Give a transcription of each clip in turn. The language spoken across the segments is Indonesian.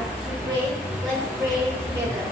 us to pray. Let's pray together.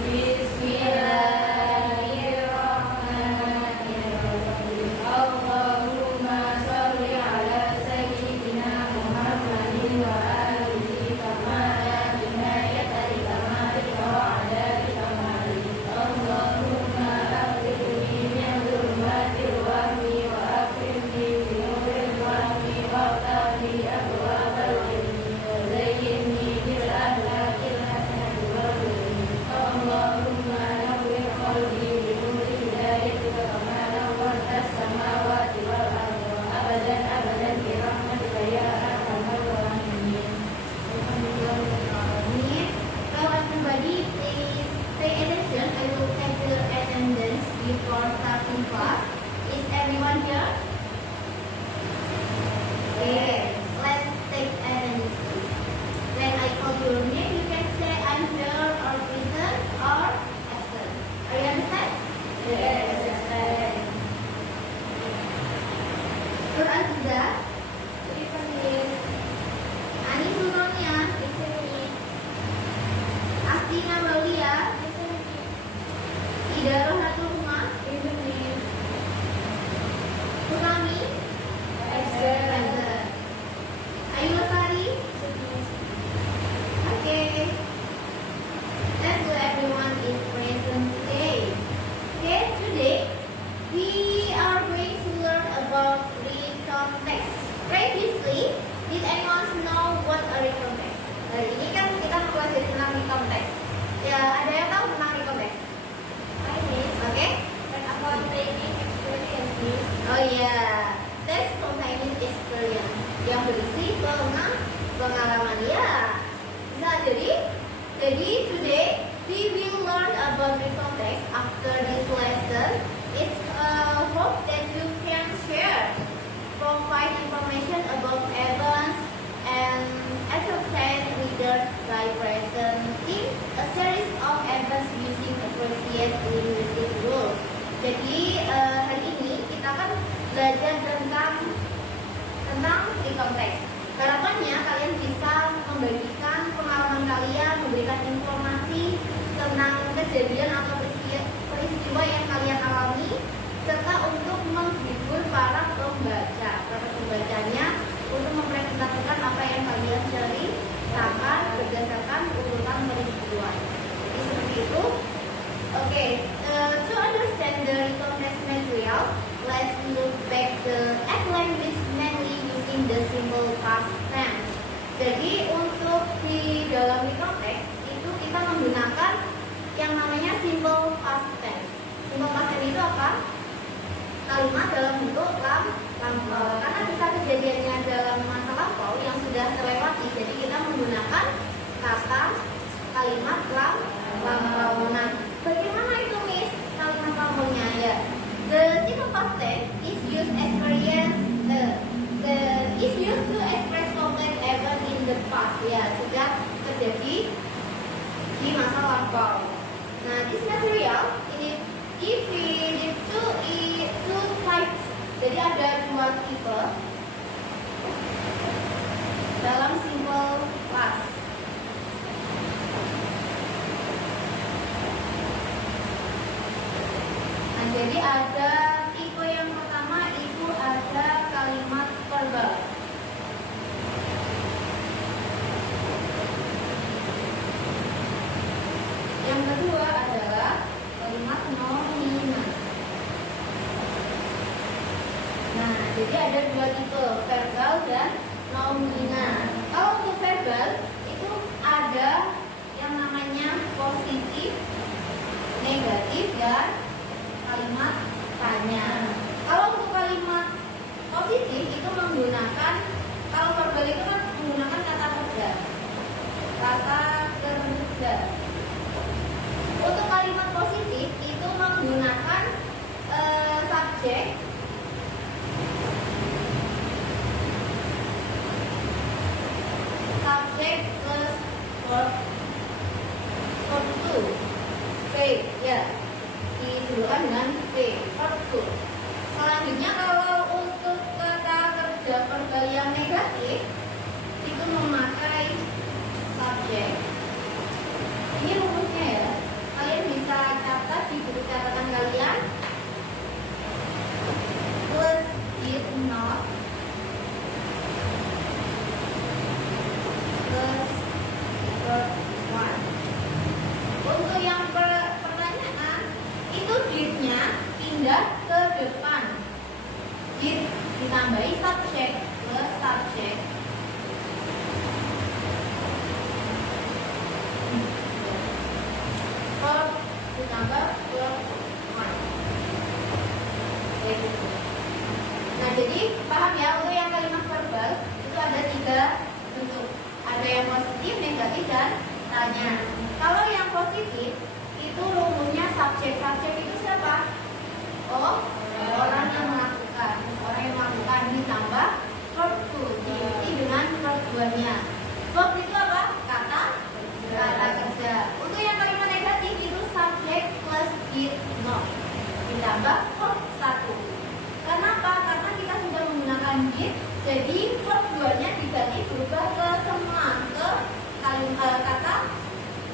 Bismillahirrahmanirrahim. Allahumma sholli ala sayyidina Muhammadin wa alihi kama binayati kamali wa ala kamali. Allahumma aghfirli min dhurmatil wahmi wa aghfirli bi nuril wahmi wa tali abwabal ilmi wa zayyinni bil akhlaqil hasanati wal ilmi. Allahumma nawwir qalbi bi nuri hidayatika kama nawwarta as-samawati wal arda abadan abadan bi rahmatika ya arhamar rahimin. Now everybody please pay attention. I will take the attendance before starting class. Is everyone here? Okay, let's take attendance please. When I call your name, you can say I'm here or present or absent. Are you understand? Yes. Nur Aziza, Ani Suronia, Astina Malia, Ida Rohatul Huma, Utami, Ayu Lestari. Okay. That's what everyone is present today. Okay, today we are going to learn about recontext. Previously, did anyone know what a recontext? Hari ini kan kita mempelajari tentang recontext. Ya, ada yang tahu tentang recontext? Oke? Containing experience. Oh iya, that's containing experience yang berisi pengalaman ya. Bisa jadi today we will learn about recontext after this lesson. It's hope that you can share, provide information about events and entertain readers by presenting a series of events using appropriate linguistic rules. Jadi hari ini kita akan belajar tentang recontext. Harapannya kalian bisa membagikan pengalaman kalian, memberikan informasi tentang kejadian atau peristiwa yang kalian alami, serta untuk menghibur para pembacanya untuk mempresentasikan apa yang kalian ceritakan berdasarkan urutan peristiwa. Jadi seperti itu. Okay, to understand the recontext material, let's look back the at language mainly using the simple past tense. Jadi untuk di dalam recontext itu kita menggunakan yang namanya simple past tense. Simple past tense itu apa? Kalimat dalam bentuk lampau. Karena bisa kejadiannya dalam masa lampau yang sudah terlewati, jadi kita menggunakan kata kalimat lampau. Nah, bagaimana itu Miss kalimat lampaunya ya? The simple past tense is used to express complete event in the past ya, sudah terjadi di masa lampau. Nah, this material ini divided to two types. Jadi ada dua tipe dalam simple past. Nah, jadi ada tipe yang pertama itu ada kalimat verbal. Yang kedua adalah kalimat nominal. Nah, jadi ada dua tipe, verbal dan nominal. Kalau untuk verbal itu ada yang namanya positif, negatif, dan kalimat tanya. Kalau untuk kalimat positif itu menggunakan, kalau verbal itu kan menggunakan kata kerja. Untuk kalimat positif itu menggunakan subjek, plus verb to, verb ya, disebutkan dengan verb to. Selanjutnya kalau untuk kata kerja verbal yang negatif itu memakai subjek. positif, negatif, dan tanya. Kalau yang positif itu rumusnya subjek. Subjek itu siapa? Oh, orang yang melakukan. Orang yang melakukan ditambah verb to diikuti dengan verb 2-nya. Verb itu apa? Kata kerja. Untuk yang kalimat negatif itu subjek plus did not ditambah verb 1. Kenapa? Karena kita sudah menggunakan did, jadi verb 2-nya diganti berubah ke semua ke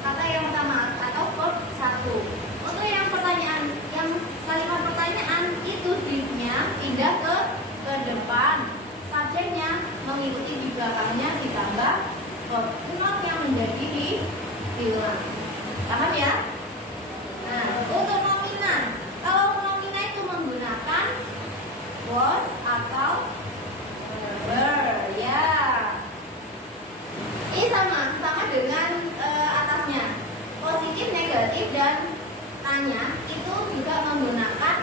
kata yang pertama atau verb 1. Untuk yang pertanyaan, yang kalimat pertanyaan itu did-nya pindah ke depan, subjeknya mengikuti di belakangnya ditambah verb not yang menjadi diulang. Paham ya? Nah, untuk nominan, kalau nominan itu menggunakan was atau were, ya. Ini sama dengan atasnya. Positif, negatif, dan tanya itu juga menggunakan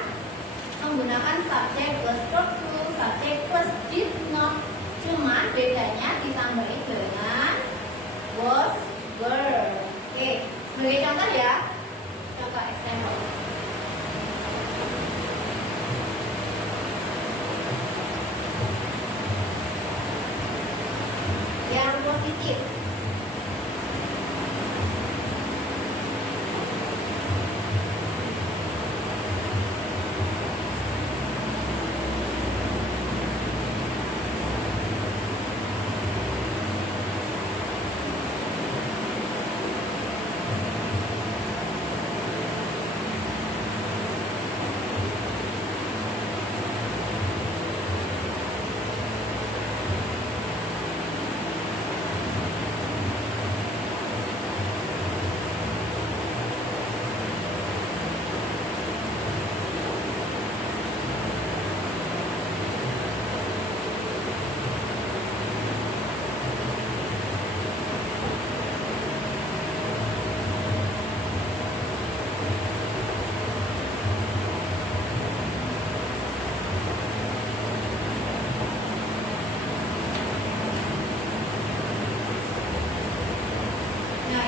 subjek plus verb to, subjek plus did not. Cuma bedanya ditambahin dengan was, were. Oke, sebagai contoh ya. Contoh example. Yang positif.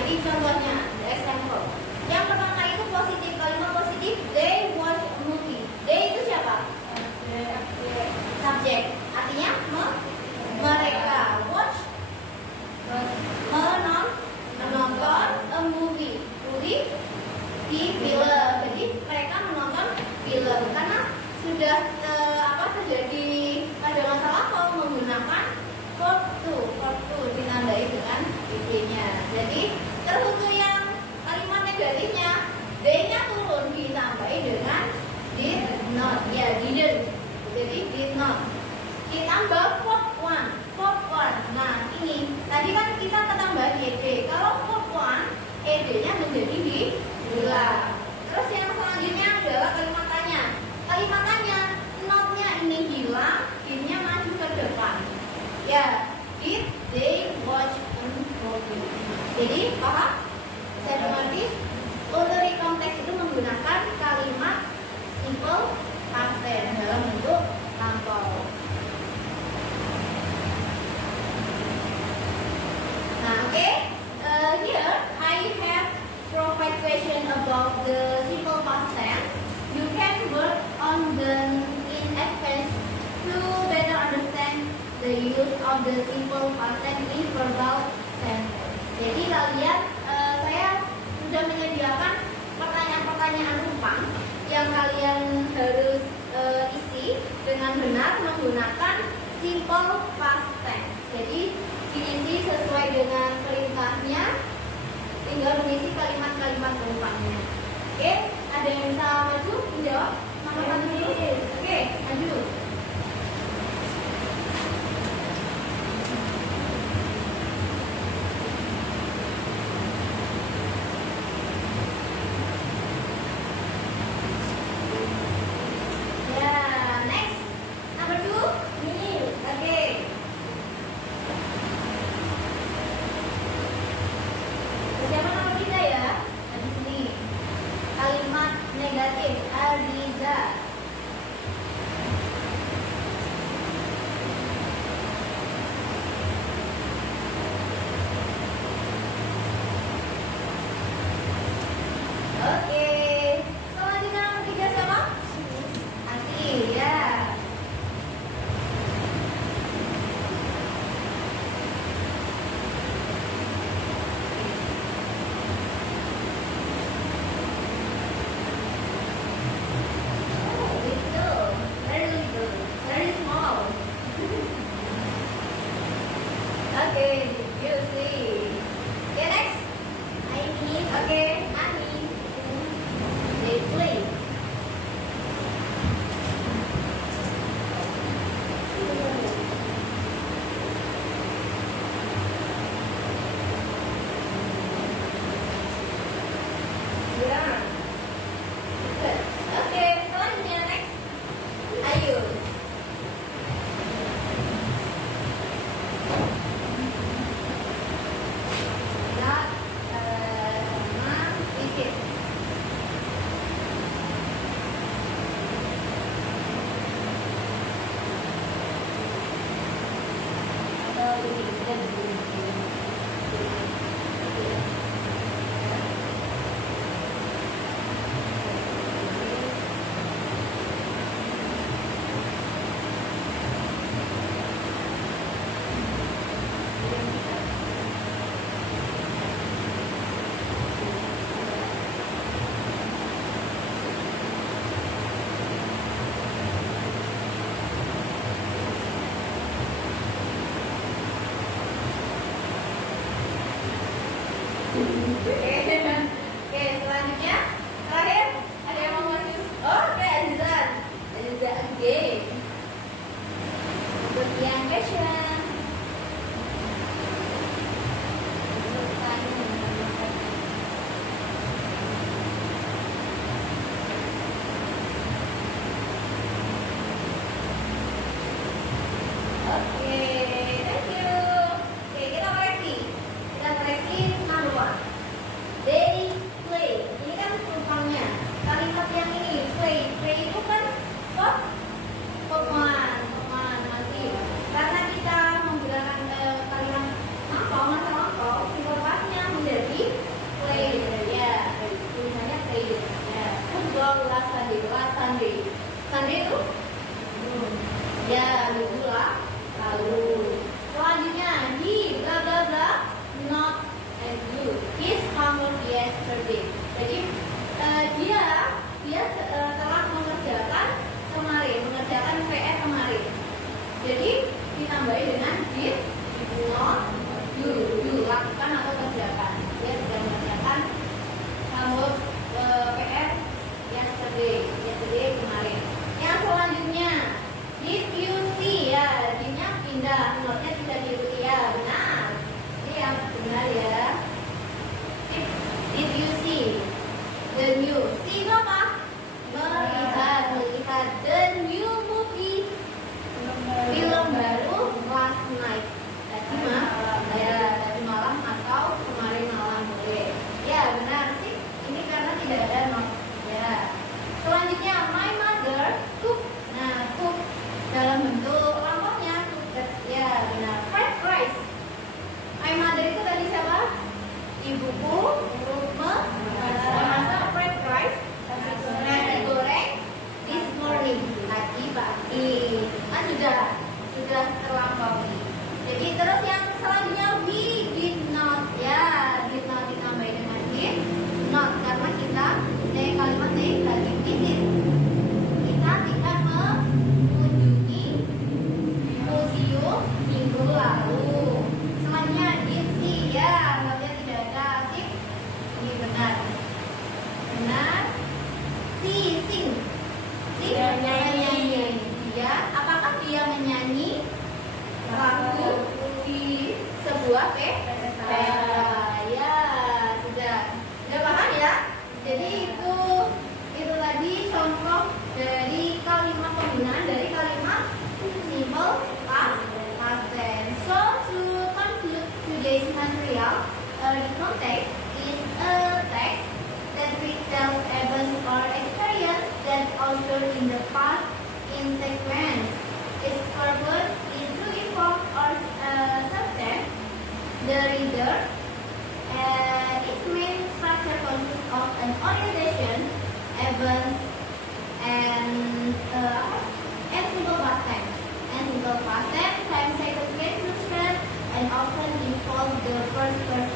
Ini contohnya, example. Yang pertama itu positif, kalimat positif. They watch a movie. They itu siapa? Subjek. Artinya mereka. Watch menonton a movie. Movie di film. Jadi mereka menonton film karena sudah terjadi pada masa lampau menggunakan verb to ditandai dengan id-nya. Jadi terus untuk yang kalimat negatifnya, D-nya turun ditambahi dengan did not, ya didn't. Jadi did not. Ditambah verb 1. Nah ini tadi kan kita ketambah ed. Kalau verb 1, ed-nya menjadi diulang. Terus yang selanjutnya adalah kalimat tanya. Kalimat tanya, not-nya ini hilang, did-nya maju ke depan. Ya, did they watch a movie? Jadi paham? Saya mengerti. Untuk konteks itu menggunakan kalimat simple past tense dalam bentuk lampau. Nah, oke. Here I have provide question about the simple past tense. You can work on them in advance to better understand the use of the simple past tense in verbal sentence. Jadi kalian, saya sudah menyediakan pertanyaan-pertanyaan rumpang yang kalian harus isi dengan benar menggunakan simple past tense. Jadi diisi sesuai dengan perintahnya, tinggal mengisi kalimat-kalimat rumpangnya. Oke, ada yang bisa maju menjawab? Maju dulu. Oke, maju. Oke, selanjutnya terakhir ada yang mau ngasih? Oh, oke, Azizan. Oke. Untuk yang question. Oke, thank you. Oke, kita koreksi. Number one. They play. Ini kan penumpangnya. Kalimat yang ini play itu kan peman masih. Karena kita menggunakan kalimat lampau, simple past-nya menjadi play. Ya, tulisannya play. Ya, football last Sunday. Sunday itu? Ya, minggu lalu. Selanjutnya he bla bla bla not as you. His homework yesterday. Jadi dia telah mengerjakan PR kemarin. Jadi ditambahi dengan did not you lakukan atau kerjakan. Dia sudah mengerjakan homework PR yesterday kemarin. Yang selanjutnya did you see, ya, didnya pindah, notnya tidak diikuti, ya, benar. Ini yang benar ya. Did you see the new? See itu apa? Melihat the new movie, film baru last night. Tadi malam atau kemarin malam boleh. Ya, benar sih. Ini karena tidak ada not. Ya. Selanjutnya my mother cook. Nah, cook dalam bentuk lampaunya cook. Ya, benar. Fried rice. My mother itu tadi siapa? Ibuku memasak fried rice, nasi goreng this morning, tadi pagi. Kan sudah terlampaui. Jadi terus yang selanjutnya we did not, ya, did not ditambah dengan did not karena kita kalimat negatif visit. Kita tidak mengunjungi museum minggu lalu. Selanjutnya did see, ya, notnya tidak ada, sip. Ini benar. Sing menyanyi. Ya, apakah dia menyanyi lagu di sebuah pesta? Ya, sudah paham ya. Jadi itu tadi contoh dari kalimat penggunaan dari kalimat simple past tense. So to conclude today's material, the context is a text that retells events or experience that occurred in the past in sequence. Its purpose is to inform or subtend the reader. Its main structure consists of an orientation, events, and simple past tense. And simple past tense time cycle conclusion and often involve the first person